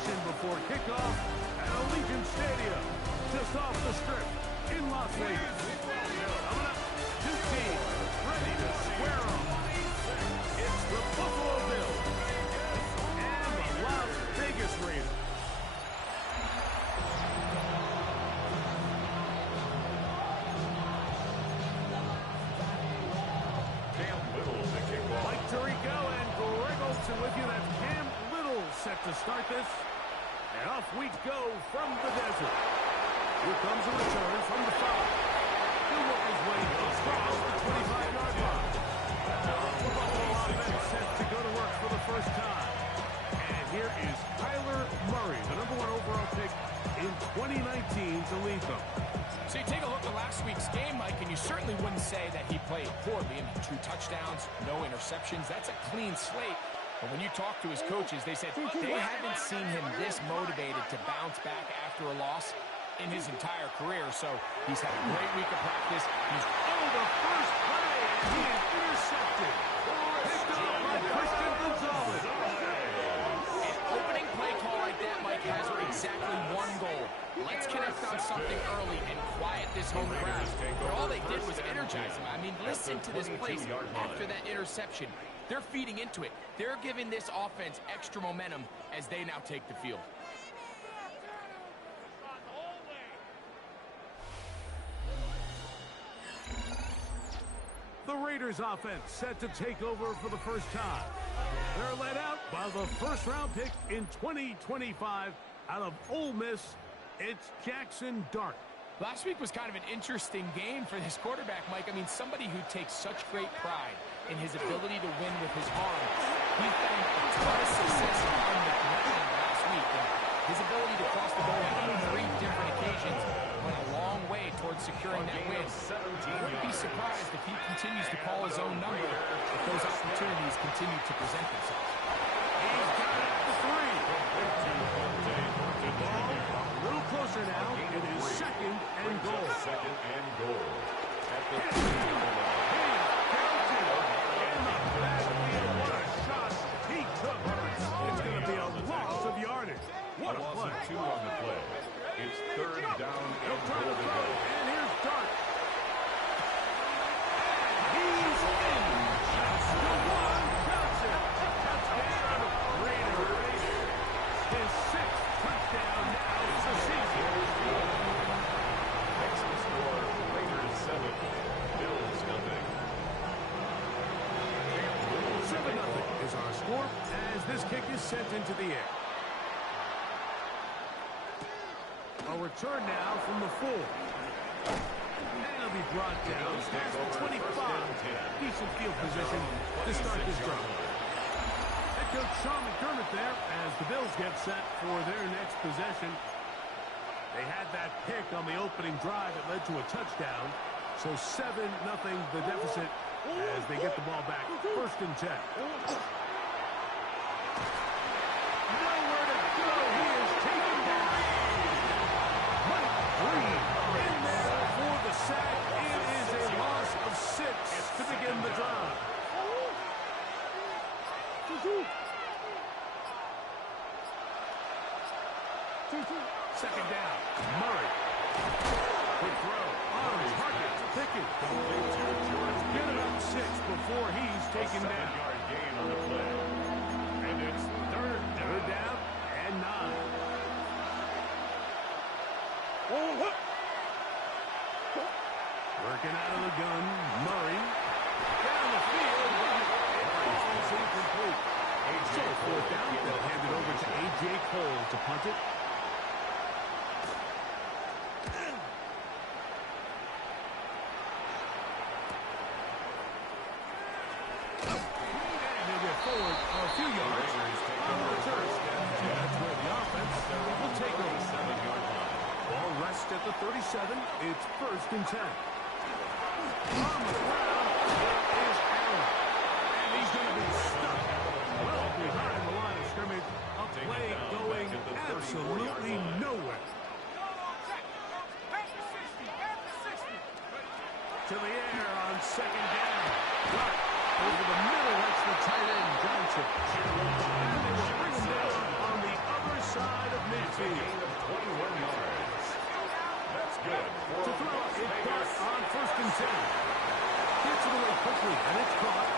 possession before kickoff at Allegiant Stadium, just off the Strip in Las Vegas. Coming up, two teams ready to square off. It's the Buffalo Bills and the Las Vegas Raiders. Mike Tirico and Greg Olsen with you. That's Cam Little set to start this. And off we go from the desert. Here comes a return from the 5. He'll work his way across the 25-yard line. The Buffalo offense set to go to work for the first time. And here is Kyler Murray, the #1 overall pick in 2019 to lead them. So you take a look at last week's game, Mike, and you certainly wouldn't say that he played poorly. I mean, 2 touchdowns, no interceptions. That's a clean slate. But when you talk to his coaches, they said they haven't seen him this motivated to bounce back after a loss in his entire career. So he's had a great week of practice. He's the first play, and he is intercepted. Picked up by Christian Gonzalez. An opening play call like that, Mike, has exactly one goal. Let's connect on something early and quiet this home crowd. But all they did was energize him. I mean, listen to this place after that interception. They're feeding into it. They're giving this offense extra momentum as they now take the field. The Raiders offense set to take over for the first time. They're led out by the first-round pick in 2025 out of Ole Miss. It's Jackson Dart. Last week was kind of an interesting game for this quarterback, Mike. I mean, somebody who takes such great pride in his ability to win with his arm. He found a ton of success in Madden last week. And his ability to cross the goal line on 3 different occasions went a long way towards securing that win. I wouldn't be surprised if he continues to call his own number if those opportunities continue to present themselves. He's got it at the 3. A little closer now. It is second and goal. Second and goal. At the It's going to be a loss of yardage. What a play. 2 on the play. It's third down and He'll try to goal. throw, and here's Dart. He's in. That's the one. Johnson. Touchdown. Raiders. His 6th touchdown now of the season. Next to score, Raiders 7, Bills nothing. 7-0 is our score as this kick is sent into the air. A return now from the 4. And it'll be brought down past the 25. Decent field position to start this drive. Head coach Sean McDermott there as the Bills get set for their next possession. They had that pick on the opening drive that led to a touchdown. So 7-0 the deficit as they get the ball back. 1st and 10. Nowhere to go. He is taken down. Mike Green in there for the sack. It is a loss of 6 to begin the drive. Second down. Murray. Quick throw. On his target. Pickett. Get it up 6 before he's taken down. 7-yard gain on the play. And it's third down. Third down and 9. Working out of the gun. Murray. Down the field. It's incomplete. So 4th down. They'll hand it over to A.J. Cole to punt it. Forward a few yards on the return. That's where the offense will take over. 7-yard line. Ball rests at the 37. It's 1st and 10. On the ground, it is Allen. And he's going to be stuck well behind the line of scrimmage. A play going absolutely nowhere. To the air on 2nd down. Dart over the middle. That's the tight end, Johnson. And they will bring him down on the other side field. Gain of 21 yards. That's good. To throw it goes on 1st and 10. Gets it away quickly, and it's caught.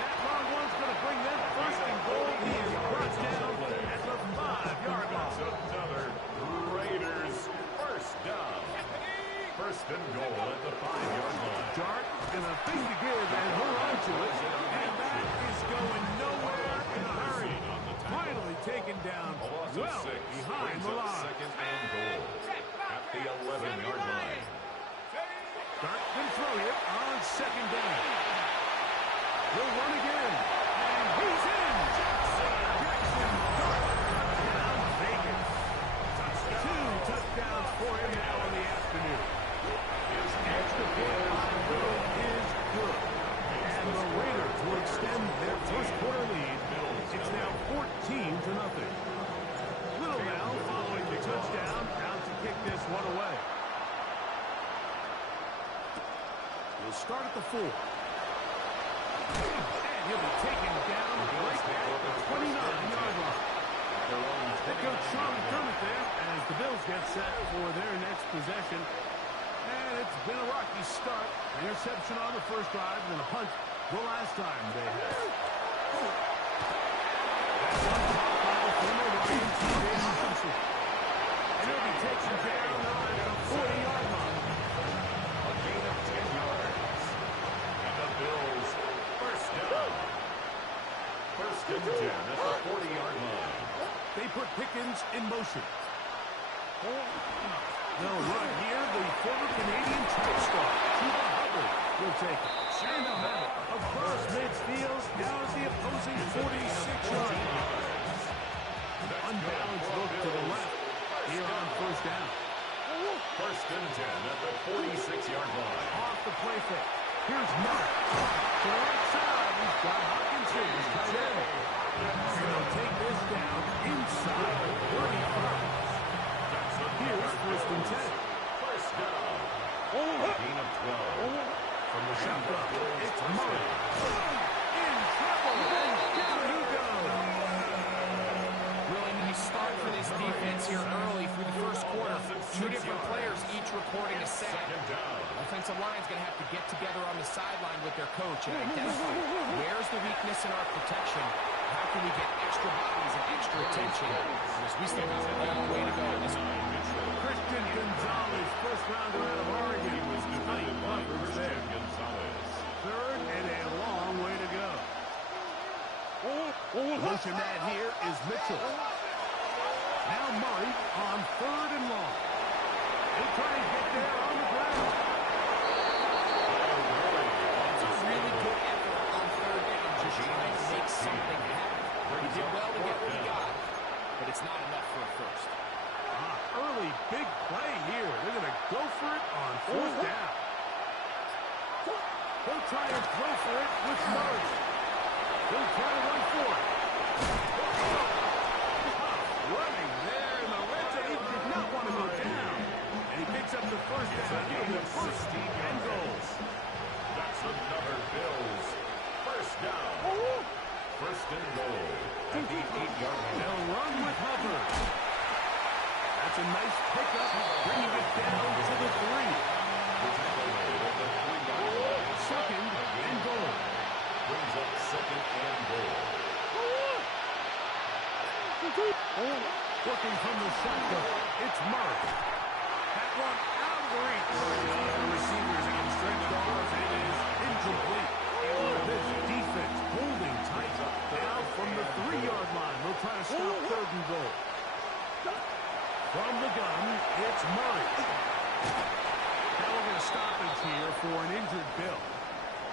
That long one's going to bring them 1st and goal. He is brought down at the 5-yard line. Another Raiders 1st down. 1st and goal at the 5-yard line. Dart and a thing to give, and hold on to it. And that is going nowhere in a hurry. Finally taken down well behind the line. 2nd and goal at the 11-yard line. Dart can throw it on 2nd down. He'll run again. And he's in. Jackson Dart touchdown Vegas. 2 touchdowns for him now in the afternoon. His extra point line goal is good. And the Raiders will extend their 1st quarter lead. It's now 14-0. Little now following the touchdown, out to kick this one away. He'll start at the 4. And he'll be taken down right at the 29-yard line. Head coach Sean McDermott there as the Bills get set for their next possession. And it's been a rocky start. Interception on the 1st drive and a punt the last time they had. That's one caught by the former Lions, Jason Simpson. And he'll be taken down at the 40-yard line. A gain of 10 yards. And the Bills 1st down. 1st and 10 at the 40-yard line. They put Pickens in motion. They'll run here. The former Canadian track star, Chuba Hubbard, will take it. And a Hubbard across midfield down at the opposing 46-yard line. Unbalanced look to the left here on 1st down. 1st and 10 at the 46-yard line. Off the play fake. Here's Mark. To the right side. He's got Hawkinson. He's tight end. And they'll take this down inside the 35. Here's 1st and 10. 1st down. Gain of 12. From the shotgun, it's Murray. In trouble, and down he goes. Really nice start for this defense here early through the 1st quarter. 2 different players each recording a sack. Offensive line's going to have to get together on the sideline with their coach and identify where's the weakness in our protection. How can we get extra bodies and extra attention? Because we still have a long way to go in this one. Christian Gonzalez, 1st rounder out of Oregon. He was tight coverage there. 3rd and a long way to go. Motion man here is Mitchell. Now Murray on 3rd and long. He'll try and get there on the ground. It's a really good effort on 3rd down, just trying to make something happen. He did well to get what he got, but it's not enough for a 1st. Early big play here. They're going to go for it on 4th down. They'll try and throw for it with Murray. They'll try to run for it. Running there in the red zone. He did not want to go down. And he picks up the 1st down. He'll be 1st and goal. That's another Bills 1st down. 1st and goal at the 8-yard line. They'll run with Hubbard. That's a nice pickup, bringing it down to the 3. 2nd and goal. Brings up 2nd and goal. Working from the shotgun, it's Murray. That one out of the reach. The receivers outstretched arms, and it is incomplete. This defense holding tight. Now from the 3-yard line, they'll try to stop 3rd and goal. From the gun, it's Murray. Now we're going to stoppage here for an injured Bill.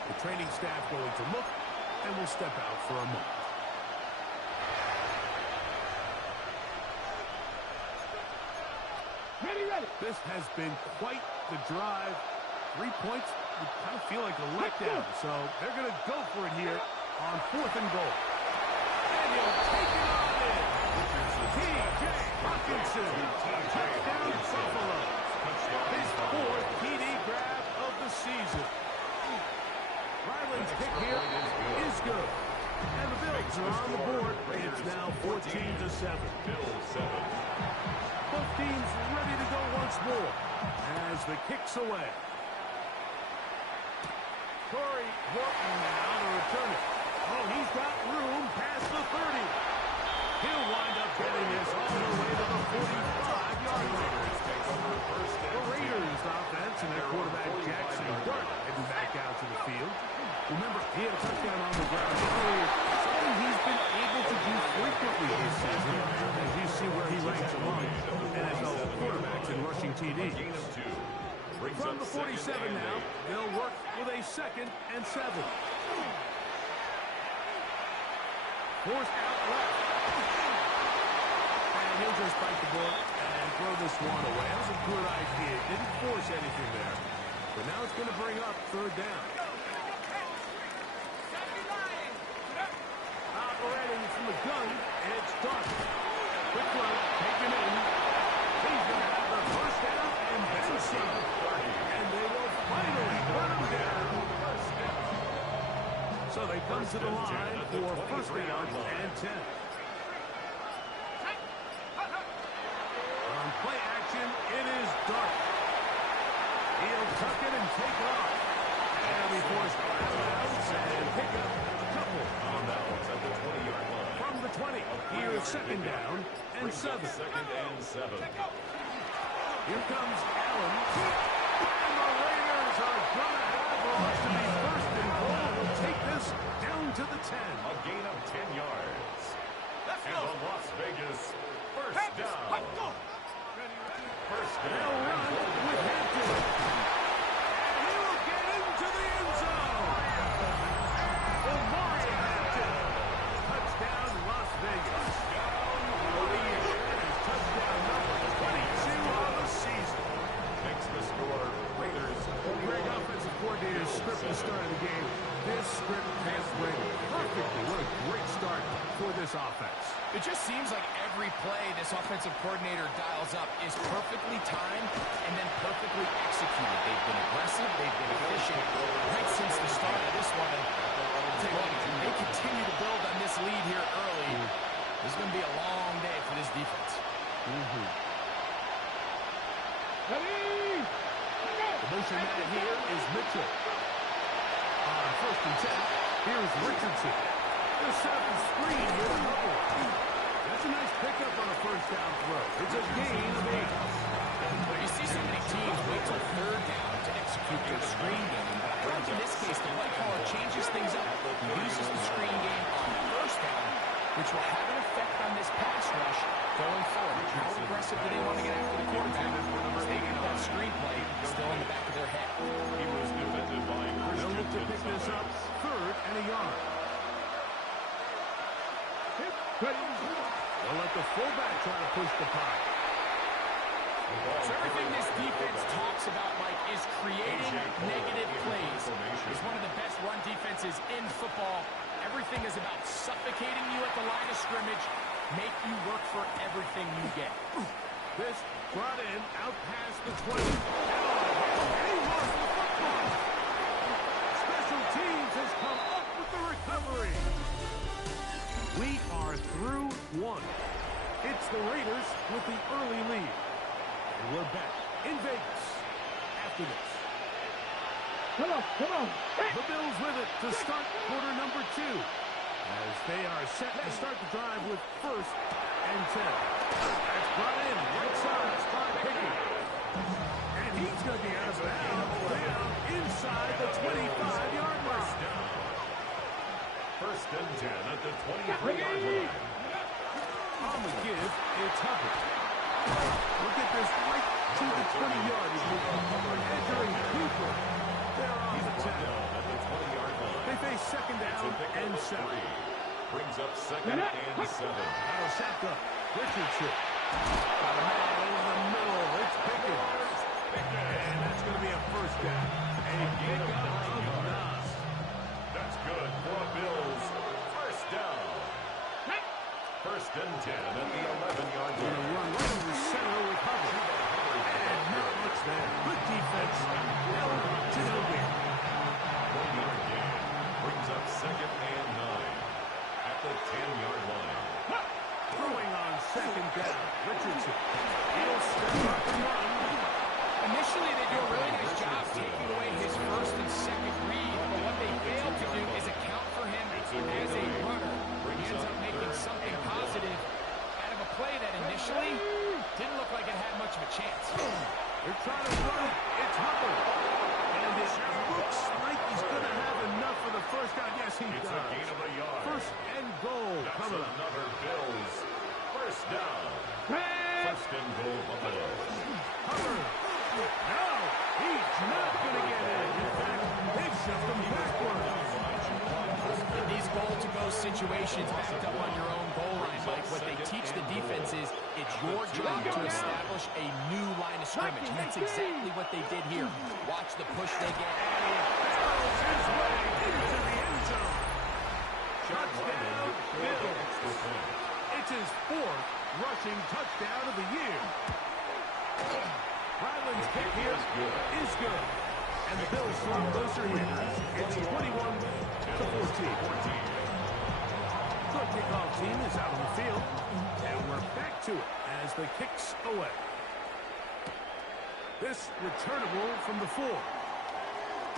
The training staff going to look, and will step out for a moment. This has been quite the drive. 3 points would kind of feel like a letdown. So they're going to go for it here on 4th and goal. And he'll take it on in. T.J. Hawkinson. Touchdown Buffalo. His 4th TD grab of the season. Ryland's kick here is good. And the Bills are on the board. It's now 14-7. Bills 7. Both teams ready to go once more as the kick's away. Corey Horton now to return it. Oh, he's got room past the 30. He'll wind up getting this all the way to the 45-yard line. The Raiders offense and their quarterback Jackson Dart heading back out to the field. Remember, he had a touchdown on the ground earlier, something he's been able to do frequently this season, as you see where he ranks among NFL quarterbacks in rushing TDs. From the 47 now, they'll work with a 2nd and 7. Forced out left. And he'll just bite the bullet and throw this one away. That was a good idea. Didn't force anything there. But now it's going to bring up 3rd down. Operating from the gun, it's Dart. Quick run, taken in. He's going to have the 1st down and then some. And they will finally run him down. So they come to the line for 1st down and 10. On play action, it is Dart. He'll tuck it and take off. And he'll be forced out of bounds and pick up a couple. On bounds at the 20-yard line. From the 20, here's 2nd down and 7. 2nd and 7. Here comes Allen. And the Raiders are going to have a rush to be 1st and goal. Will take this down to the 10. A gain of 10 yards. And the Las Vegas 1st down. 1st They'll down. run with Hampton. And he will get into the end zone. Omari Hampton. Touchdown, Las Vegas. And his touchdown number 22 on the season. Makes the score Raiders. Great offensive coordinator's script the start of the game. This script has read perfectly. What a great start for this offense. It just seems like every play this offensive coordinator dials up is perfectly timed and then perfectly executed. They've been aggressive. They've been efficient right since the start of this one. And I'll tell you what, if they continue to build on this lead here early, this is going to be a long day for this defense. The motion man here is Mitchell. On 1st and 10, here's Richardson. The 7th screen with a couple. That's a nice pickup on a 1st down throw. It's a gain of 8. You see so many teams wait till 3rd down to execute their screen game. I think in this case, the play caller changes things up. He uses the screen game on 1st down, which will have an effect on this pass rush going forward. How aggressive do they want to get after the quarterback? Because they get that screen play still in the back of their head. He was defended by They'll look to pick this up 3rd and a yard. They'll let the fullback try to push the pile. So everything this defense talks about, Mike, is creating negative plays. It's one of the best run defenses in football. Everything is about suffocating you at the line of scrimmage, make you work for everything you get. This brought in out past the 20. And he lost the football. Special teams has come up with the recovery. We are through 1. It's the Raiders with the early lead. And we're back in Vegas after this. Come on. The Bills with it to start quarter number 2. As they are set to start the drive with 1st and 10. That's brought in right side by Pickett. And he's going to be out of bounds down inside the 25-yard line. 1st and 10 at the 23-yard line. On the give, it's Hubbard. We'll get this right to the 20-yard line. Entering Cooper. They're on the 10. At the 20-yard line. They face 2nd down and 7. Brings up 2nd and 7. Out of shotgun. Richardson. Got a man over the middle. It's Pickett. And that's going to be a 1st down. A pickup of 9. That's good for the Bills. 1st down. 1st and 10 at the 11-yard Going to line. run right over center with Hubbard. And not much there. Good defense. Now to the win. 1-yard gain. Brings up 2nd and 9. At the the 10-yard line. Throwing on second down. Richardson. He'll step up and run. Initially, they do a really nice job taking away his first and second read, but what they fail to do is account for him as a runner. He ends up making something positive out of a play that initially didn't look like it had much of a chance. They're trying to run it. It's Hubbard. And it looks like he's going to have enough for the first down. Yes, he It's does. a gain of a yard. First and goal That's coming up. another Bills. First down. First and goal, Buffalo. Hubbard. No, he's not going to get in. In fact, they shoved him backwards. In these goal-to-go situations, backed up on your own goal line, Mike, what they teach the defense is it's your job to establish a new line of scrimmage, and that's exactly what they did here. Watch the push they get. Barrels his way into the end zone. Touchdown, Bills. It's his fourth rushing touchdown of the year. Ryland's kick here is good. And the Bills draw closer here. It's 21-14. The kickoff team is out on the field. And we're back to it as the kicks away. This returnable from the 4.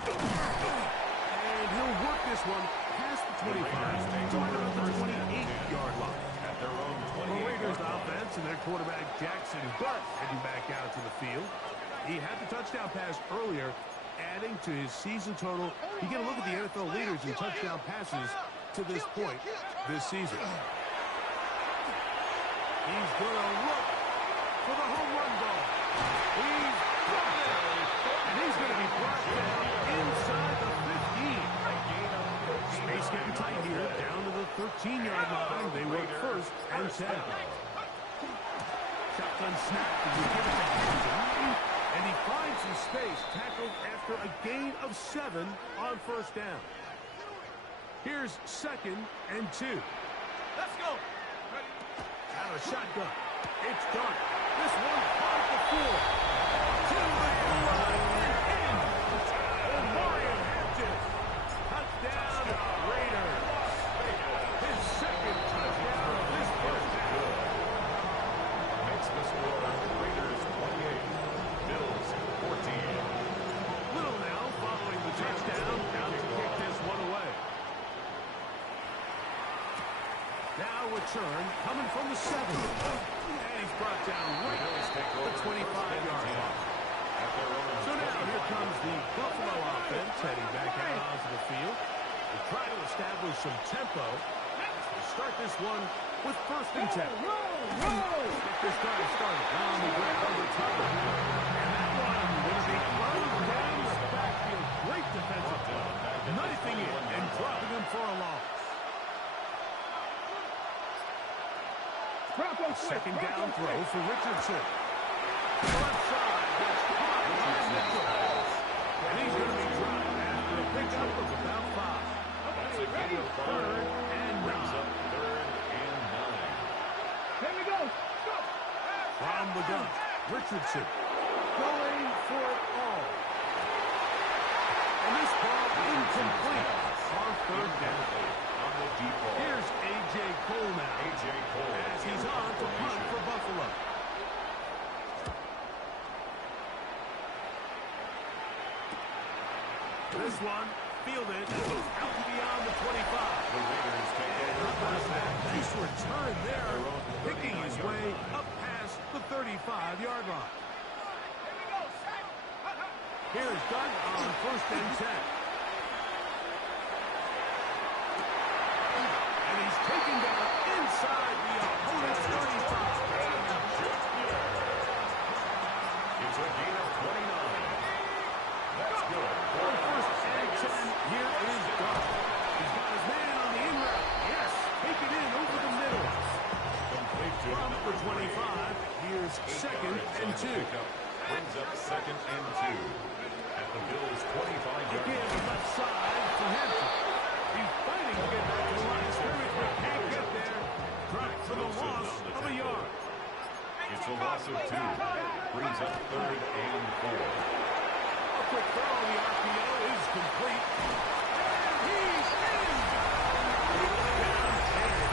And he'll work this one past the 25 to right about the 28-yard line. At their own The 28. Raiders offense and their quarterback Jackson Dart heading back out to the field. He had the touchdown pass earlier, adding to his season total. You get a look at the NFL leaders in touchdown passes to this point this season. He's going to look for the home run ball. He's got it. And he's going to be brought down inside the 15. Space getting tight here, down to the 13-yard line. They work first and 10. Shotgun snap, and you give it to Hampton. And he finds some space, tackled after a gain of 7 on first down. Here's second and 2. Let's go. Out of shotgun. It's Dart. This one caught the 4. To the line and in. Omarion Hampton. Touchdown, Raiders. His second touchdown of this first half. Makes the score Raiders 28. Bills 14. Little now following the touchdown. Out to kick this one away. Now return coming from the 7. And he's brought down right at the 25-yard line. So now here comes the Buffalo offense heading back out onto the field. They try to establish some tempo. They start this one with first and 10. Get this drive started on the ground over top. And that one will be closed down the backfield. Great defensive play. Knifing it and dropping him for a loss. Second down throw for Richardson. Left side gets caught by Mitchell. And he's going to be dropped after a pickup of about 5. That's a gain of 5. Third and 9. Brings up third and 9. Here we go. Go. From the gun, Richardson going for it all. And this ball incomplete on third down. On the deep ball. Here's A.J. Cole now. A.J. Cole. As he's on to punt for Buffalo. This one fielded out beyond the 25. The Raiders take over first down. Nice return there, picking his way up past the 35-yard line. Here's Dunn on first and 10. And he's taken down inside the opponent's 35. It's a gain of 29. That's good. On first and 10, here is Dunn. He's got his man on the in route. Yes, take it in over the middle. Complete to From number the 25, here's second and 2. Brings up second and 2. At the Bills' 25-yard Again, the left side for Hampton. He's fighting to get back to the line of scrimmage, but can't get there. Dropped for the loss of a yard. It's a loss of 2. Brings up third and 4. A quick throw on the RPO is complete. And he's in! Down 10.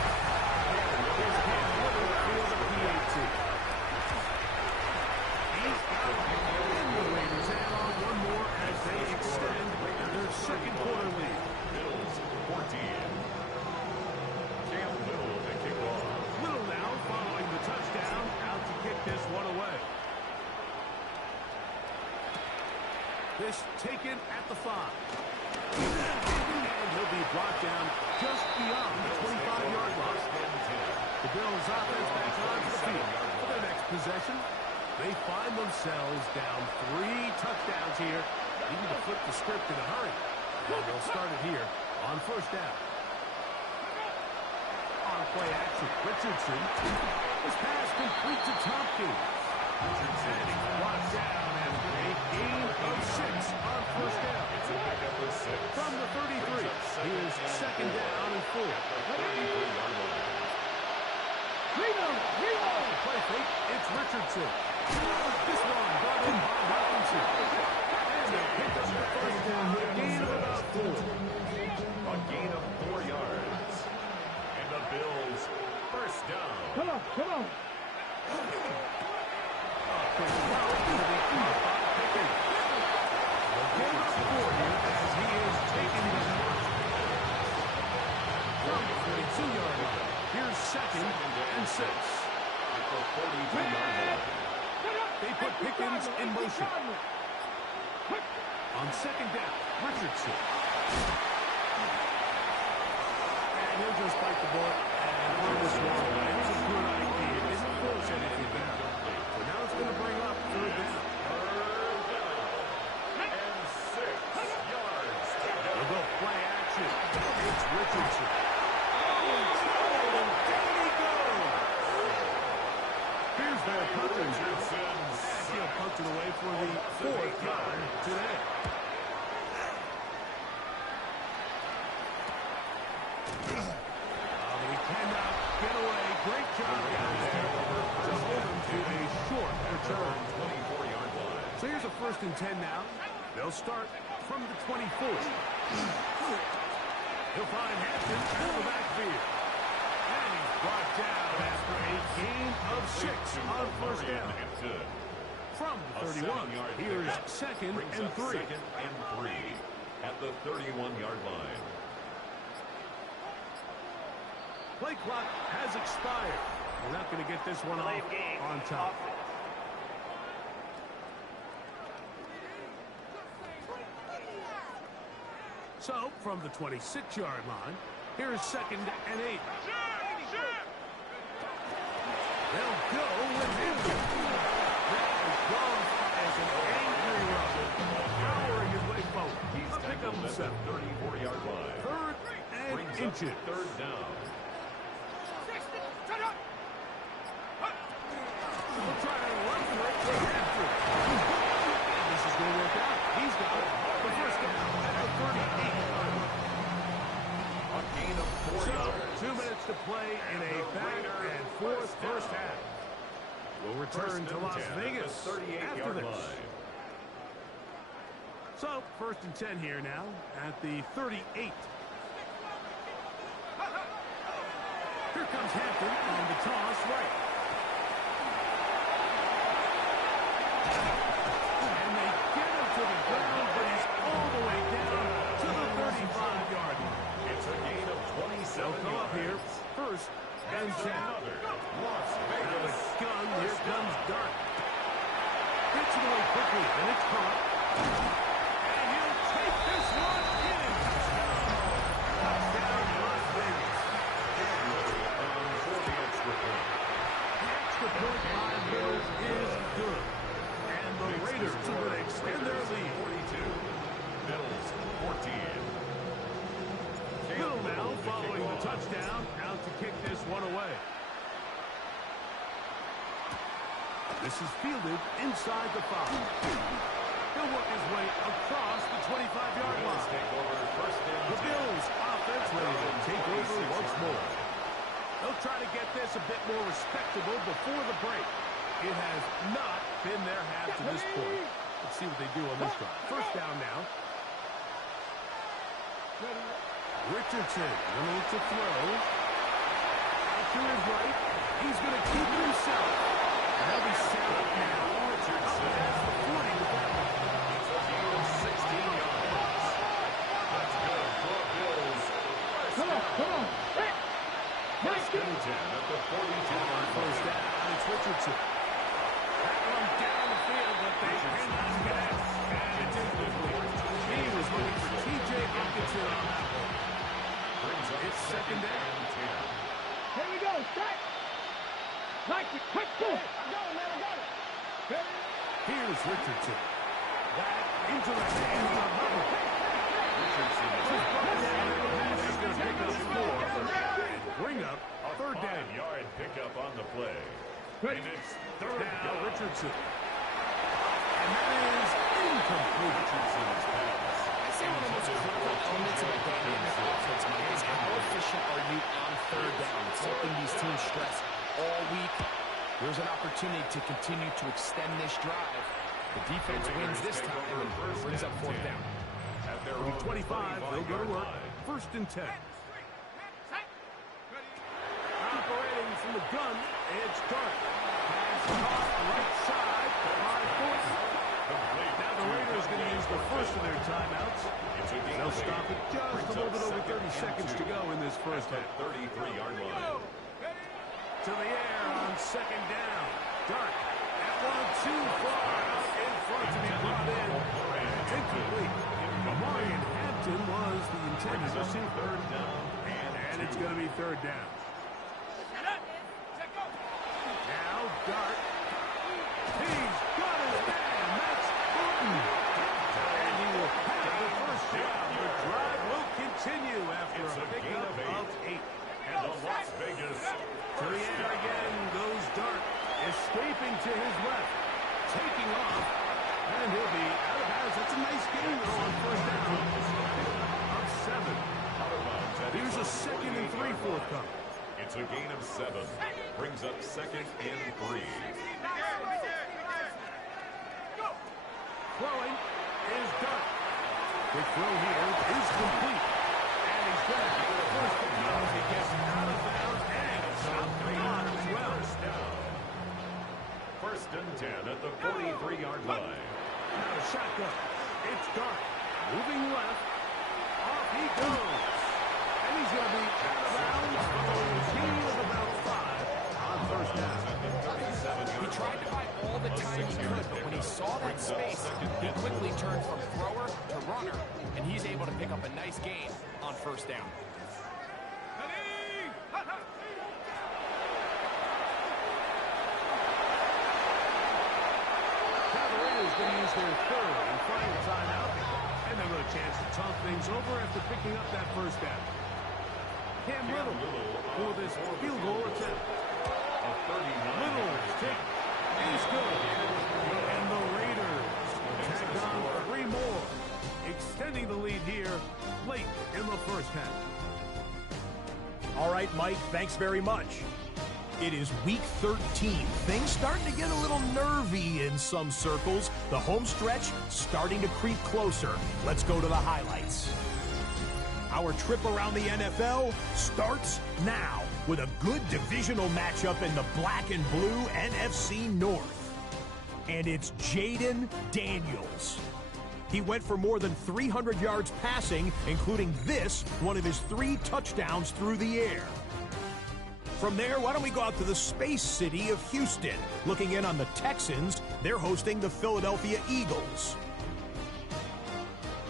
This taken at the 5. And he'll be brought down just beyond the 25-yard line. The Bills offense back onto the field for their next possession. They find themselves down 3 touchdowns here. Needing to flip the script in a hurry. And they'll start it here on first down. On play action, Richardson. This pass complete to Tompkins. Richardson is brought down after a gain of 6 on first down. It's a pickup of 6. From the 33, here's second down and 4. Play fake, it's Richardson. This one brought in by Robinson. And they pick up the first down with a gain of about 4. A gain of 4 yards. And the Bills first down. Come on, come on. Quick throw to the caught by Pickens. The gain of 4 here as he is taken down. From the 42-yard line, here's second and 6. At the 42-yard line. They put Pickens in motion. On second down, Richardson. And he'll just bite the bullet and run this one away. It's a good idea. It didn't force anything down. So now it's going to bring up third down. And 6 yards. They'll go play action. It's Richardson. And down he goes. Here's their punter. He'll punt it away for the 4th time today. He cannot get away. Great job down there to hold him to a short return. 24-yard line. So here's a 1st and 10 now. They'll start from the 24. He'll find Hampton out of the backfield. And he's brought down after a gain of 6 on first down. From the 31, here's second and 3. Second and 3 at the 31-yard line. Play clock has expired. We're not going to get this one off on top. So, from the 26-yard line, here's second and 8. They'll go with him. That is gone as an angry run. Powering his way forward. He's Pick up tackled the at the 34-yard line. 3rd and Brings up inches. 3rd down. We'll try to run for it. This is going to work out. He's got it. The first down at the 38. A gain of 4 So, yards. 2 minutes to play in a back and forth first half. We'll return to Las Vegas after this. So, 1st and 10 here now at the 38. Here comes Hampton on the toss right. And they get him to the ground, but he's all the way down to the 35-yard line. It's a gain of 27 They'll come up here, 1st and 10. Las Out of the Vegas. gun, here comes Dart. Gets it away quickly, and it's caught. And he'll take this one in. Touchdown, Las Vegas. For the extra point. The extra point by Bills is good. And the Raiders are going to extend their lead. 42. Bills 14. Little now following the touchdown, out to kick this one away. This is fielded inside the 5. He'll work his way across the 25-yard Bills line. take over first and The 10. Bills offense ready to take over once more. They'll try to get this a bit more respectable before the break. It has not been their half to this point. Let's see what they do on this drive. First down now. Richardson will look to throw. Out to his right. He's going to keep it himself. And they'll be set up now. Richardson has the 40 with that one. It's a gain of 16 yards. That's good for the Bills. Come on, come on. Hey. First and 10 at the 42-yard First line. down, it's Richardson. That one down the field, but they cannot connect. And it's incomplete. looking for T.J. Hawkinson on that one. It's second down. Here we go. Strike. Like it. Quick. Go, man. I got it. Here's Richardson. That into the hands of Hubbard. Richardson is going to pick up 4. Bring up a third down. 5-yard pickup on the play. And it's third Now down. Richardson. And that is incomplete. Richardson's pass. I say one of the most critical elements of a dynamic offense, Mike, is how efficient are you on third down? It's something these teams stress all week. There's an opportunity to continue to extend this drive. The defense wins this time and brings up fourth down. At their From own 25, they'll go to work. 25-yard line. First and 10. Operating from the gun, it's Dart. Pass caught right side. 5 points. Now the Raiders going to use the first of their timeouts. They'll stop it just a little bit over 30 seconds to go in this first half. 33-yard line. To the air on second down. Dart at 1 too far out in front to be brought in. It's incomplete. Marion Hampton was the intended receiver. And it's going to be third down. Now Dart. He's got his man. That's Burton. And he will have the first down. The drive will continue after a pickup of 8. And the Las Vegas To the air again goes Dart, escaping to his left, taking off, and he'll be out of bounds. That's a nice gain, though, on first down. Of 7. Here's a 2nd and 3 forthcoming. It's a gain of 7. Brings up 2nd and 3. Throwing is Dart. The throw here is complete. And he's going to get the first down as he gets out of bounds and stopped the clock as well. First and 10 at the 43-yard line. Now a shotgun. It's Dart. Moving left. Off he goes. And he's going to be out of bounds for a gain of about 5 on first down. He tried to buy all the time he could, but when he saw that space, he quickly turned from thrower to runner, and he's able to pick up a nice gain on first down. Cavalier's going to use their third and final timeout, and they'll have a chance to talk things over after picking up that first down. Cam Little for this field goal attempt. Little's kick is good. And the Raiders tagged on 3 more, extending the lead here late in the first half. All right, Mike, thanks very much. It is week 13. Things starting to get a little nervy in some circles. The home stretch starting to creep closer. Let's go to the highlights. Our trip around the NFL starts now with a good divisional matchup in the black and blue NFC North. And it's Jaden Daniels. He went for more than 300 yards passing, including this, one of his 3 touchdowns through the air. From there, why don't we go out to the space city of Houston? Looking in on the Texans, they're hosting the Philadelphia Eagles.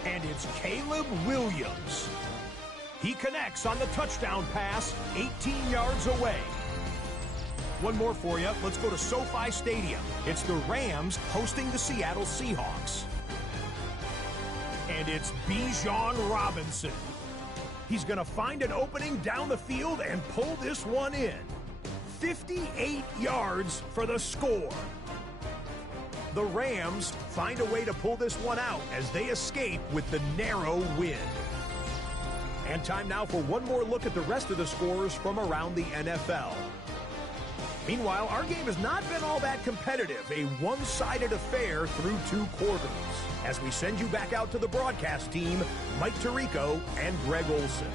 And it's Caleb Williams. He connects on the touchdown pass 18 yards away. One more for you. Let's go to SoFi Stadium. It's the Rams hosting the Seattle Seahawks. And it's Bijan Robinson. He's going to find an opening down the field and pull this one in. 58 yards for the score. The Rams find a way to pull this one out as they escape with the narrow win. And time now for one more look at the rest of the scores from around the NFL. Meanwhile, our game has not been all that competitive, a one-sided affair through 2 quarters. As we send you back out to the broadcast team, Mike Tirico and Greg Olson.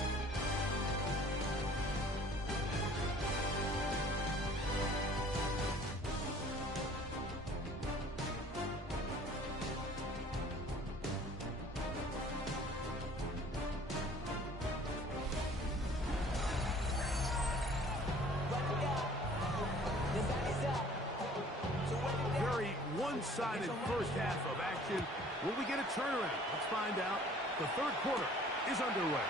One-sided first half of action. Will we get a turnaround? Let's find out The third quarter is underway.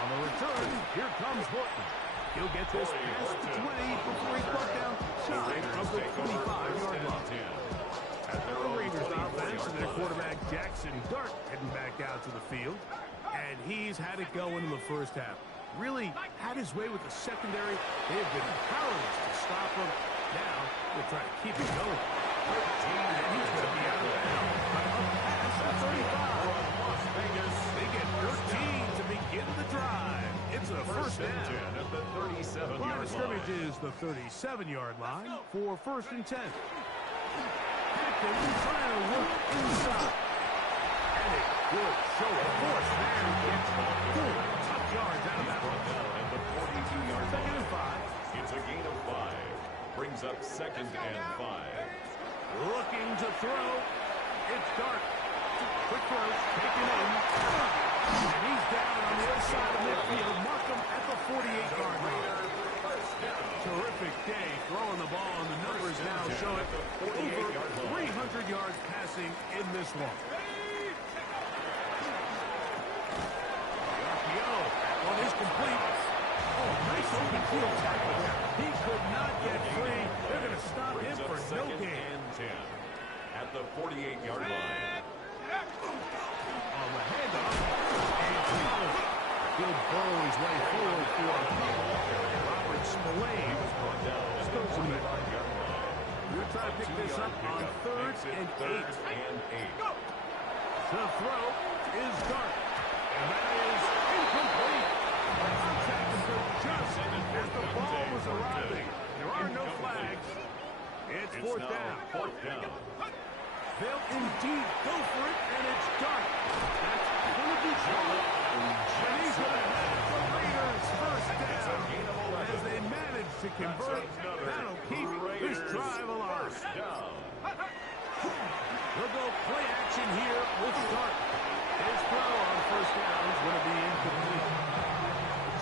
On the return, here comes Horton. He'll get this past the 20 before he's brought down shy of the 25-yard line. The Raiders offense and their quarterback Jackson Dart heading back out to the field. And he's had it going in the first half. Really had his way with the secondary. They have been powerless to stop him. Now, they'll try to keep it going. And he's going to be out of bounds. Up past the 35. Las Vegas. They get 13 to begin the drive. It's a first down. At the 37-yard line. Line of scrimmage is the 37-yard line for first and 10. Hackett trying to work inside. And a good show of force there. Gets 4 tough yards out of that one. At the 42-yard line. Second and 5. It's a gain of 5. Brings up second and 5. Looking to throw. It's Dart. Quick throw. Taken in. And he's down on the other side of midfield. Mark him at the 48-yard line. Terrific day throwing the ball, and the numbers now show it over 300 yards passing in this one. RPO. That one is complete. Oh, nice open field tackle there. He could not get free. They're going to stop him for no gain. And 10 at the 48-yard line. On the handoff. And he'll burrow his way forward for a couple. Robert Spillane just goes in there. We're trying to pick this up on third and 8. The throw is Dart. And that is incomplete. Contact is just as the ball was arriving. There are no flags. It's fourth down. They'll indeed go for it, and it's Dart. That's going to be trouble. And he's going to have the Raiders first down as they manage to convert. That'll keep this drive alive. We'll go play action here with Dart. His throw on first down is going to be incomplete.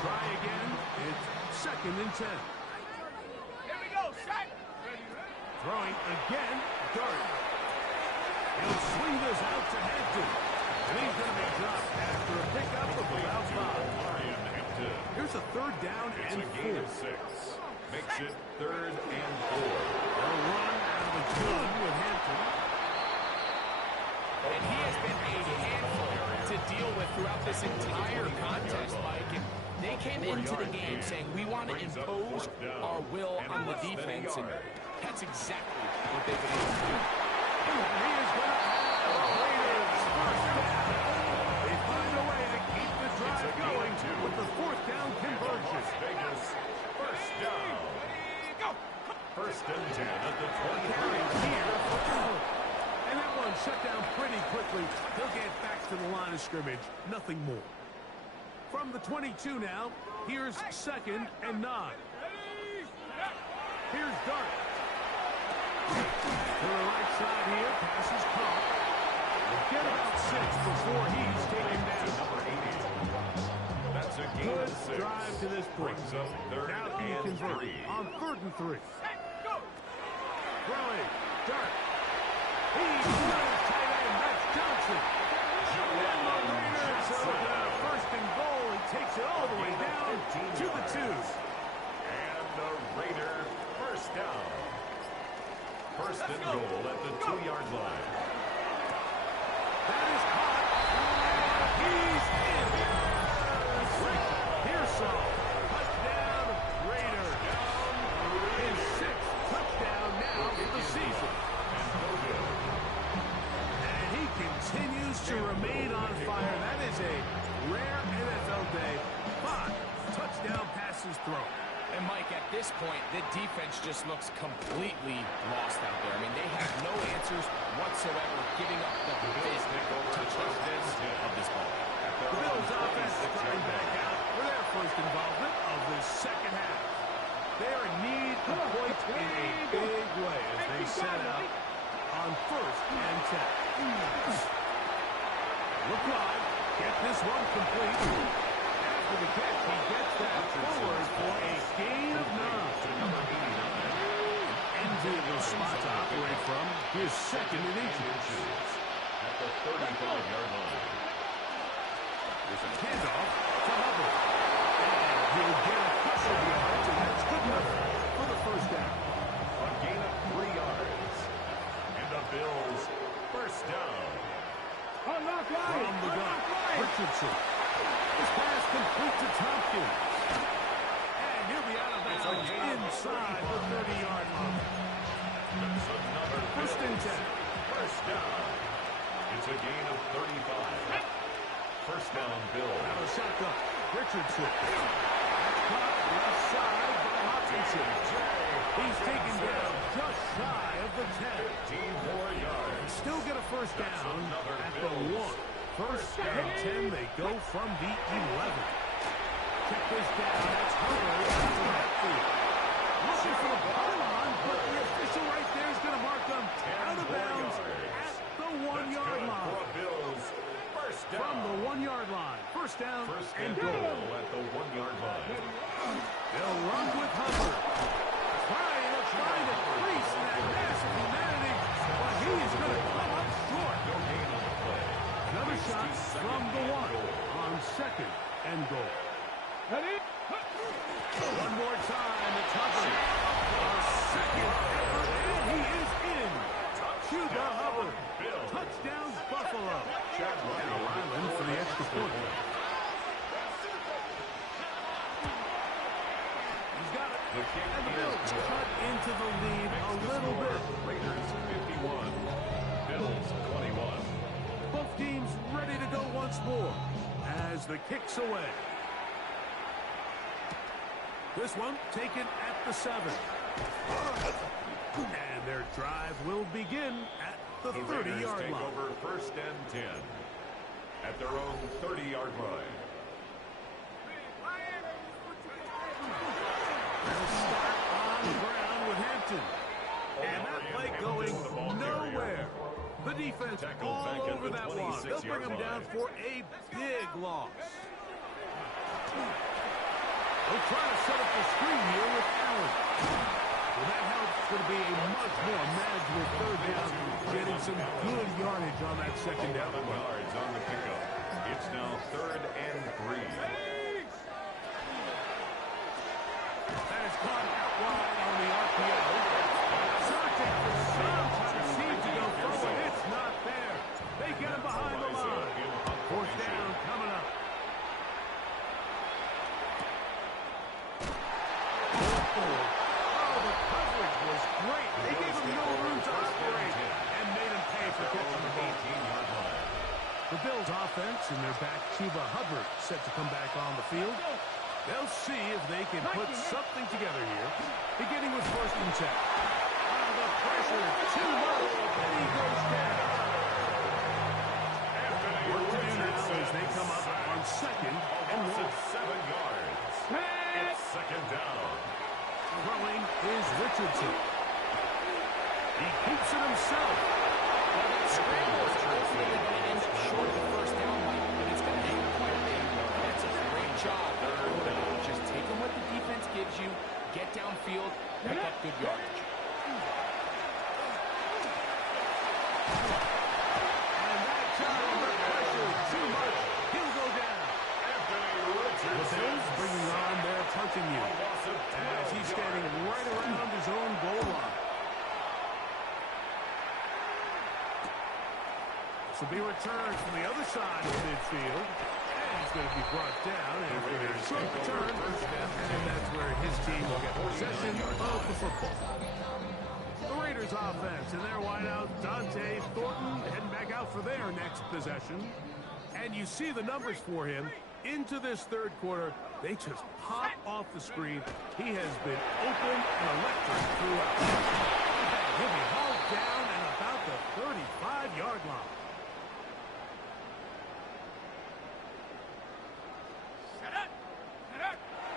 Try again. It's second and 10. Here we go, set. Throwing again, Dart. He'll swing this out to Hampton. And he's going to be dropped after a pickup of about 5. Here's a third down and 4. 6. Makes it third and 4. They'll run out of the gun with Hampton. And he has been a handful to deal with throughout this entire contest, Mike. And they came into the game saying, we want to impose our will on the defense, and that's exactly what they've been able to do. He is going to have the Raiders first down. They find a way to keep the drive going with the fourth down conversion. Vegas, first down. First and 10 at the 23. Here for Allen. And that one shut down pretty quickly. He'll get back to the line of scrimmage. Nothing more. From the 22 now, here's second and 9. Here's Dart. To the right side here, pass is caught. We'll get about 6 before he's taken down. That's a gain Good of 6. drive to this point. Brings up third Now he and converted 3. on third and 3. Throwing, Dart. He's got his tight end, that's Johnson. And the Raiders open up first and goal. He takes it all the way down to the 2. And the Raiders first down. First and goal at the 2-yard line. That is caught. He's in. Rick Pearsall. Touchdown, Raiders. His 6th touchdown now for the season. And he continues to remain on fire. That is a rare NFL day. 5 touchdown passes thrown. And, Mike, at this point, the defense just looks completely lost out there. I mean, they have no answers whatsoever, giving up the 5th touchdown pass of this ball. The Bills offense is coming back out for their first involvement of the second half. They are in need of points in a big way as they set out on first and 10. Look wide. Get this one complete. After the catch, he gets that forward for a gain of 9. Enviable spot to operate from. His second in inches. At the 35-yard line. There's a handoff to Hubbard. And he'll get a couple of yards, and that's good enough for the first down. A gain of 3 yards. And the Bills first down. From the gun, Richardson. This pass complete to Tompkins. And he'll be out of bounds inside the 30-yard line. That's another First and 10. First down. It's a gain of 35. First down, Bills. Out of shotgun, Richardson. That's caught left side by Hopkinson. He's taken down just shy of the 10. 15 more yards. Still get a first down at the 1. First and 10, they go from the 11. Check this down. That's Hubbard out to left field. Looking for the pylon, but the official right there is going to mark them out of bounds at the 1-yard line. From the 1-yard line. First down and goal at the 1-yard line. They'll run with Hubbard. Trying to find a crease in that massive humanity, but he is going to come up short. No gain on the play. Another shot from the 1 on second and goal. One more time, it's Hubbard. A second effort, and he is in. Cuba Hubbard. Touchdown, Buffalo. Now Ryland for the extra point. He's got it. And the Bills cut into the lead a little bit. Raiders 51. Bills 21. Both teams ready to go once more as the kick's away. This one taken at the 7. And their drive will begin at the 30-yard take line. over first and 10 at their own 30-yard line. They'll start on the ground with Hampton. And that play going nowhere. The defense all over that one. They'll bring them down for a big loss. They'll try to set up the screen here with Allen. Well, that helps. It's going to be a much more manageable third down, getting some good yardage on that second down. 11 yards on the pickup. It's now 3rd and 3. That is caught out wide on the RPO. Sergeant for some time seems to go forward. It's not there. They get him behind the line. Fourth down coming up. Oh, the coverage was great. They gave him no room to operate and made him pay for catching the ball. 18-yard line. The Bills offense and their back Chuba Hubbard set to come back on the field. They'll see if they can put something together here, beginning with first and 10. The pressure too much, and he goes down. Work to do now as they come up on second and 1. 7 yards. It's second down. Throwing is Richardson. He keeps it himself. Scramble is ultimately going to end short of the first down, Mike, but it's going to hang quite a bit. That's a great job. Just taking what the defense gives you, get downfield, pick up good yardage. And that shot under pressure too much. He'll go down. The Bills bringing on their punting unit as he's standing right around his own goal line. This will be returned from the other side of midfield. And he's going to be brought down after a short return. And that's where his team will get possession of the football. The Raiders offense and their wideout, Dante Thornton, heading back out for their next possession. And you see the numbers for him into this third quarter. They just pop off the screen. He has been open and electric throughout. He'll be hauled down at about the 35-yard line.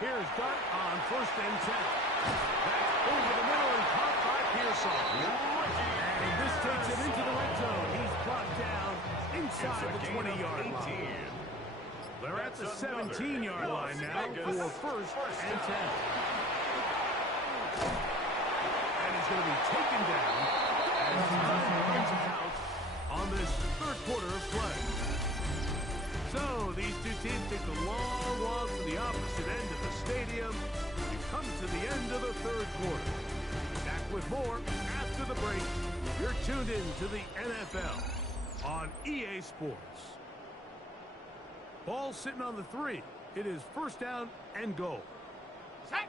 Here's Dart on first and 10. That's over the middle and caught by Pearsall. And this takes him into the red zone. He's brought down inside the 20-yard line. They're at the 17-yard line now for first and 10. And he's going to be taken down as time runs out on this third quarter of play. So these two teams take a long walk to the opposite end of the stadium and come to the end of the third quarter. Back with more after the break. You're tuned in to the NFL on EA Sports. Ball sitting on the 3. It is first down and goal. Set.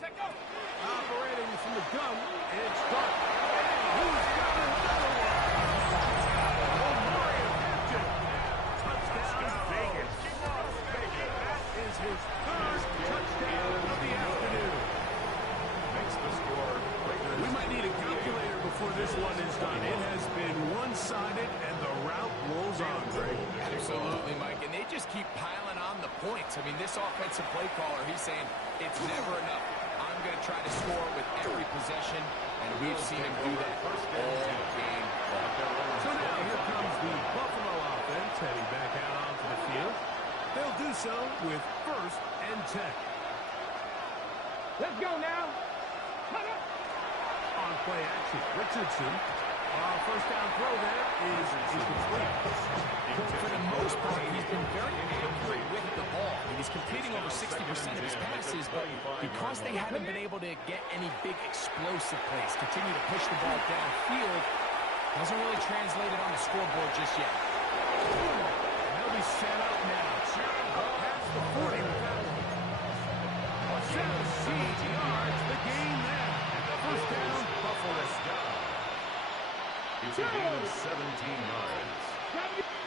Check go. Operating from the gun, it's Dark. Who's got another one? Omarion Hampton. Touchdown, Vegas. That is his third touchdown of the afternoon. Makes the score. We might need a calculator before this one is done. It has been one-sided, and the route rolls on, Greg. Absolutely, Mike. And they just keep piling on the points. I mean, this offensive play caller, he's saying it's never enough. I'm going to try to score with every possession, and we've seen him do that all game long. So now here comes the Buffalo offense heading back out onto the field. They'll do so with first and 10. Let's go now. On play action, Richardson. First down throw there is incomplete. For the most part, he's been very accurate with the ball. I mean, he's completing over 60% of his passes, but because they haven't been able to get any big explosive plays, continue to push the ball downfield, doesn't really translate it on the scoreboard just yet. They'll be set up now. Past the 40 with that one. 17 yards, the gain there. First down, Buffalo. It's a gain of 17 yards.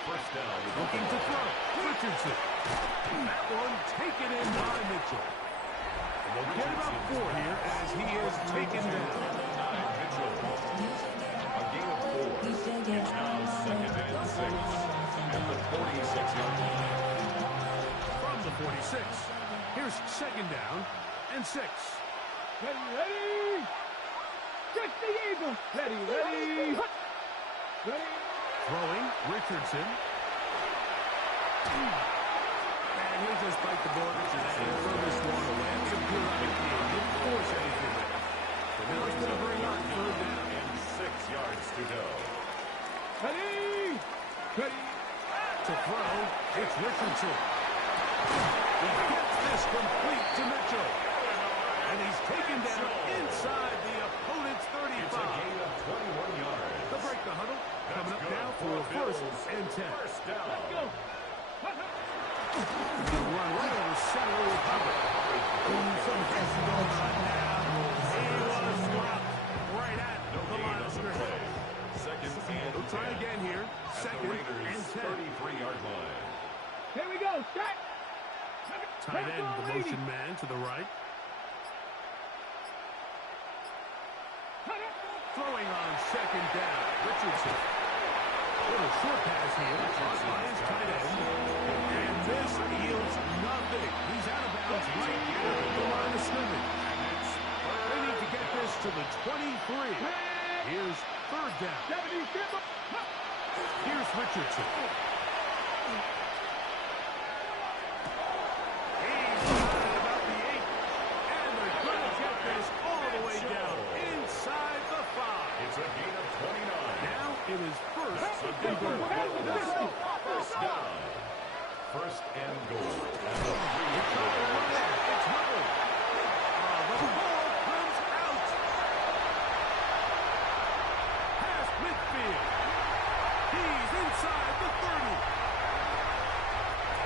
First down. Looking to throw. Richardson. That one taken in by Mitchell. And they'll get about 4 here as he is taken down. Mitchell. A gain of 4. It's now second and 6 at the 46-yard line. From the 46, here's second down and 6. Ready. Stretch the eagle. Ready. Throwing, Richardson. And he'll just bite the ball and throw this one away. It's a good idea. Didn't force anything there. So now he's going to bring on third down. And 6 yards to go. Ready. To throw, it's Richardson. He gets this complete to Mitchell. And he's taken down inside the opponent's 35. It's a gain of 21 yards. They'll break the huddle. Coming up now for a first and 10. First down. Let's go. Run right over center with Hubbard. Some heads going on now. He was dropped right at the line of scrimmage. Second and We'll try again here. Second and 10. 33-yard line. Here we go. Set. Tight end, the motion man to the right. Throwing on second down, Richardson. Little short pass here, caught by his tight end. And this yields nothing. He's out of bounds right here at the line of scrimmage. They need to get this to the 23. Here's third down. Here's Richardson. He's got it about the 8. And they're going to get this all the way down inside the 5. It's a gain of 29. Now it is first and First goal. down. First and goal. It's Hubbard. The ball comes out. Past midfield. He's inside the 30.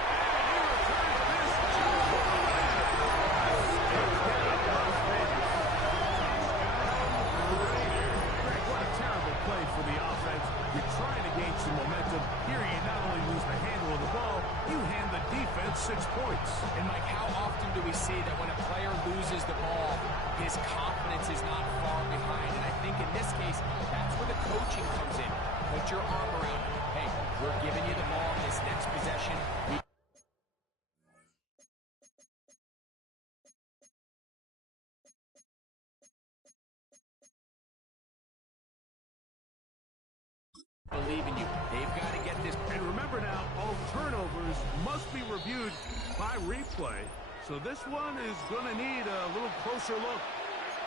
And he returns this to the Raiders. Greg, what a terrible play for the offense. You're trying to gain some momentum. Here you not only lose the handle of the ball, you hand the defense 6 points. And, Mike, how often do we see that when a player loses the ball, his confidence is not far behind? And I think in this case, that's where the coaching comes in. Put your arm around it. Hey, we're giving you the ball in this next possession. Believe in you. They've got to get this. And remember now, all turnovers must be reviewed by replay. So this one is going to need a little closer look.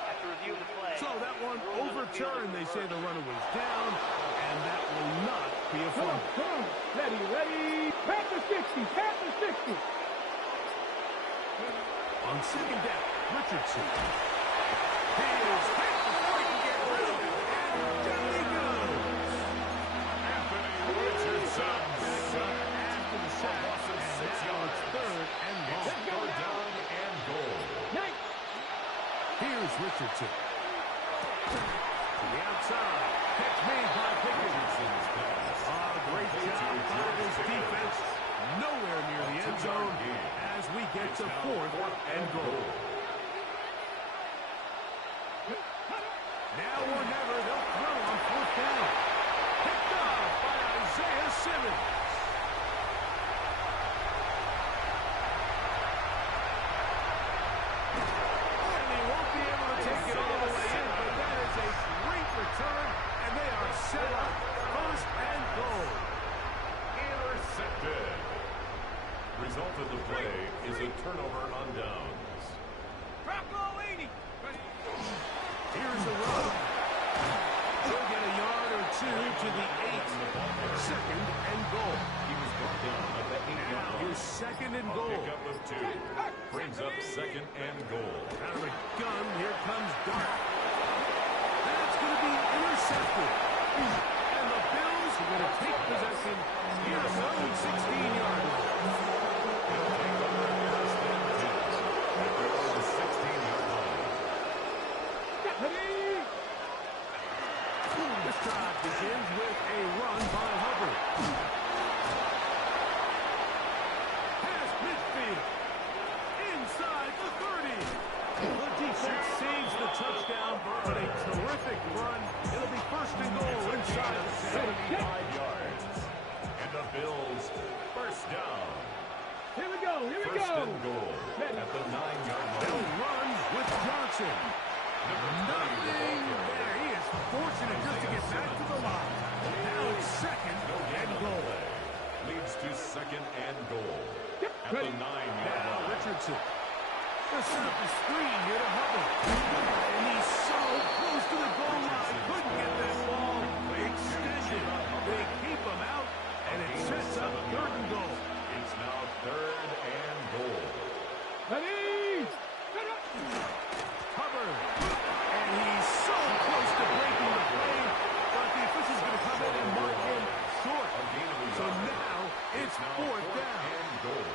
After reviewing the play. So that one overturned. They say the runner was down, and that will not be a Come on, fumble. come on. Ready. Panther 60, Panther 60. On second down, Richardson. He is hit before he can get rid of it. And down he goes. Anthony Richardson. Backs up after the sack. And now it's third and long. Third down and goal. Nice. Here's Richardson. To the outside. Catch made by Pickens. Great job by this defense. Nowhere near the end zone as we get to fourth and goal. Now or never, they'll throw on fourth down. Picked off by Isaiah Simmons. And he won't be able to take it all the way in, but that is a great return, and they are set up first and goal. Intercepted. Result of the play is a turnover on downs. Here's the run. He'll get a yard or two to the 8. Second and goal. He was brought down at the 8-yard line. Here's second and goal. Pickup of 2. Brings up second and goal. Out of the gun, here comes Dart. That's going to be intercepted. And the Bills are going to take possession near the 16-yard line. He'll take over first and 10 at their own 16-yard line. This drive begins with a run by Hubbard. Past midfield. Inside the 30. The defense saves the touchdown, but a terrific run. It'll be first and goal inside the 75 yards. And the Bills first down. Here we go. First and goal at the 9-yard line. They'll run with Johnson. Nothing there. He is fortunate just to get back to the line. Now it's second and goal. Leads to second and goal at the 9-yard Now line. Richardson. They'll set up the screen here to Hubbard. And he's so close to the goal line. Couldn't get that ball extended. They keep him out, and it sets up third and goal. It's now third and goal. Ready. Hubbard. And he's so close to breaking the play, but the official's going to come in and mark him short. So now it's fourth down. And goal.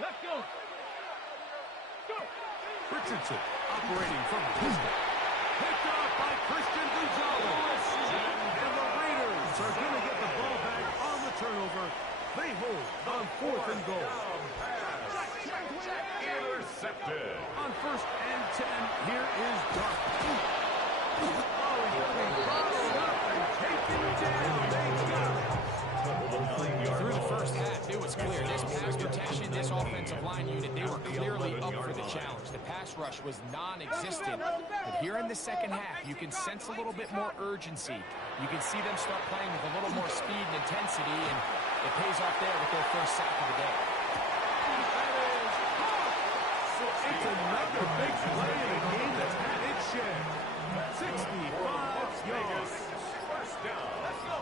Let's go. Go. Richardson operating from the pistol. Picked off by Christian Gonzalez. And the Raiders are going to get the ball back on the turnover. They hold on fourth and goal. Intercepted. On first and 10, here is Dart. Oh, he's going to be bottled up and taken down. They got it. Through the first half, it was clear. This pass protection, this offensive line unit, they were clearly up for the challenge. The pass rush was non-existent. But here in the second half, you can sense a little bit more urgency. You can see them start playing with a little more speed and intensity, and it pays off there with their first sack of the day. It's another big play in a game that's had its share. 65 yards. First down. Let's go.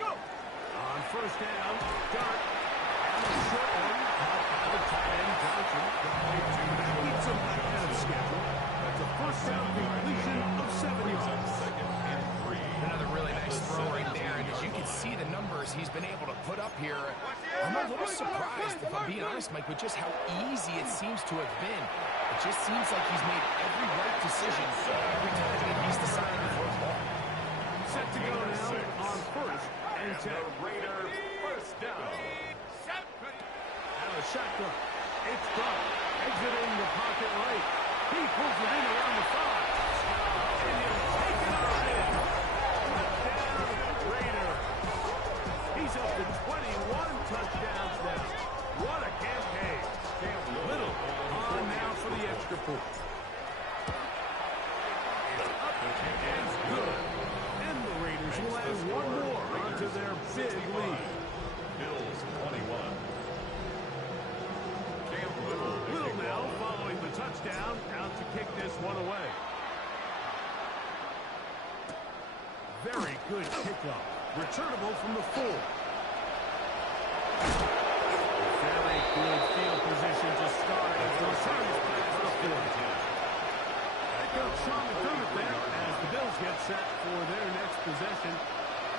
Go. On first down, Dart. And a short one. Caught by the tight end, Johnson. That keeps him ahead of schedule. That's a first down completion of 7 yards. Second and 3. Another really nice throw right there, and as you can see the numbers he's been able to put up here, I'm a little surprised, if I'm being honest, Mike, with just how easy it seems to have been. It just seems like he's made every right decision every time that he's decided to throw the ball. Set to go now on first and 10. The Raider first down. Now a shotgun. It's Dart exiting the pocket right. He pulls it in around the 5. And he'll take it on in. Touchdown, Raider. He's up to 21 touchdowns now. What a campaign. Little on now for the extra point. Up and good. And the Raiders will add one more onto their big lead. Bills 21. Little now following the touchdown, out to kick this one away. very good kickoff. Returnable from the 4. Very good field position to start as the return is past the 40. They go strong and through it there as the Bills get set for their next possession.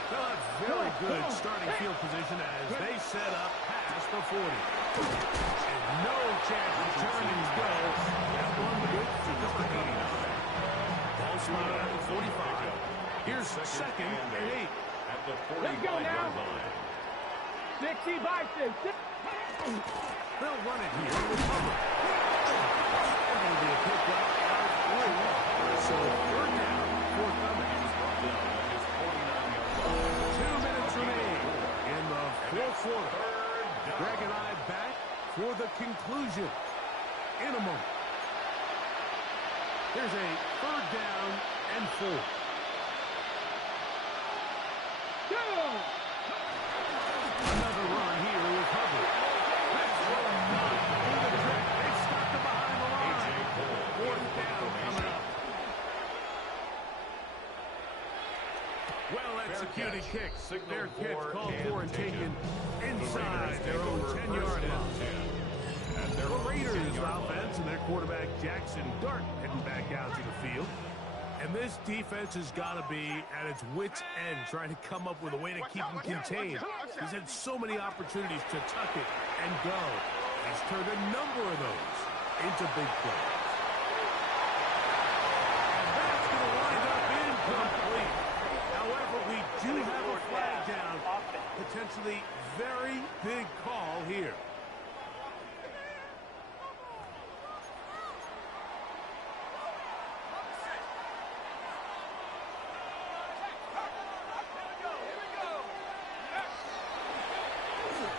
They'll have very good starting field position as they set up past the 40. And no chance to turn and go. That one good for just a 89. Ball spotted at the 45. Here's second and 8. At the Let's go 45-yard now. line. 60 by 6. They'll run it here with cover. There's going to be a pickup out through. So third down, fourth down. 2 minutes remain in the fourth quarter. Greg and I back for the conclusion in a moment. Here's a third down and 4. Another run here with Hubbard. Let's roll 9 through the track. They stopped it behind the line. Fourth down coming up. Well-executed kick. Their catch called for and taken inside their own 10-yard line. The Raiders offense and their quarterback Jackson Dart heading back out to the field. And this defense has got to be at its wits' end trying to come up with a way to keep him contained. He's had so many opportunities to tuck it and go. He's turned a number of those into big plays. And that's going to wind up incomplete. However, we do have a flag down. Potentially very big call here.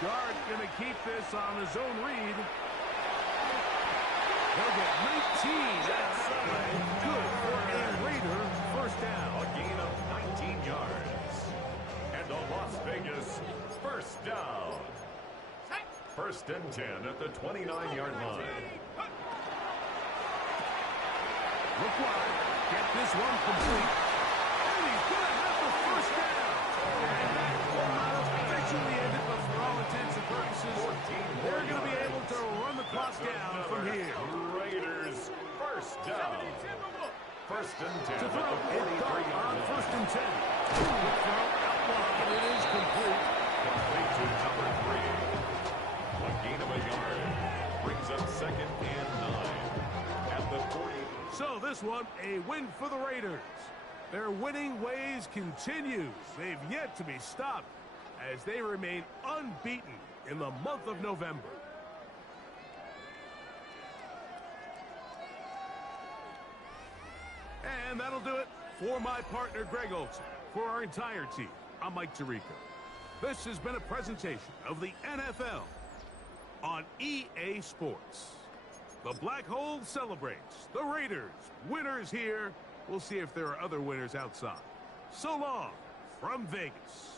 Guard going to keep this on his own read. They'll get 19 out of that play. Good for a Raider first down. A gain of 19 yards. And the Las Vegas first down. First and 10 at the 29-yard line. Look wide. Get this one complete. And he's going to have the first down. And that will not officially end it, but for all intents and purposes, they're going to be able to run the clock down from here. Raiders first down. First and 10 To at throw the it 43-yard on line. first and 10. Quick throw out wide. It is complete. Complete to number 3. A gain of a yard. Brings up second and 9 at the 40. So this one, a win for the Raiders. Their winning ways continues. They've yet to be stopped as they remain unbeaten in the month of November. And that'll do it for my partner, Greg Olson. For our entire team, I'm Mike Tirico. This has been a presentation of the NFL on EA Sports. The Black Hole celebrates. The Raiders, winners here. We'll see if there are other winners outside. So long from Vegas.